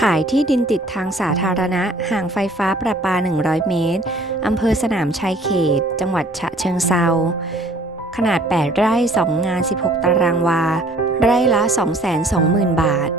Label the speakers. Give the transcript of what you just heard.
Speaker 1: ขายที่ดินติดทางสาธารณะ ห่างไฟฟ้าประปา 100 เมตร อำเภอสนามชัยเขต จังหวัดฉะเชิงเซา ขนาด 8 ไร่ 2 งาน 16 ตารางวา ไร่ละ 220,000 บาท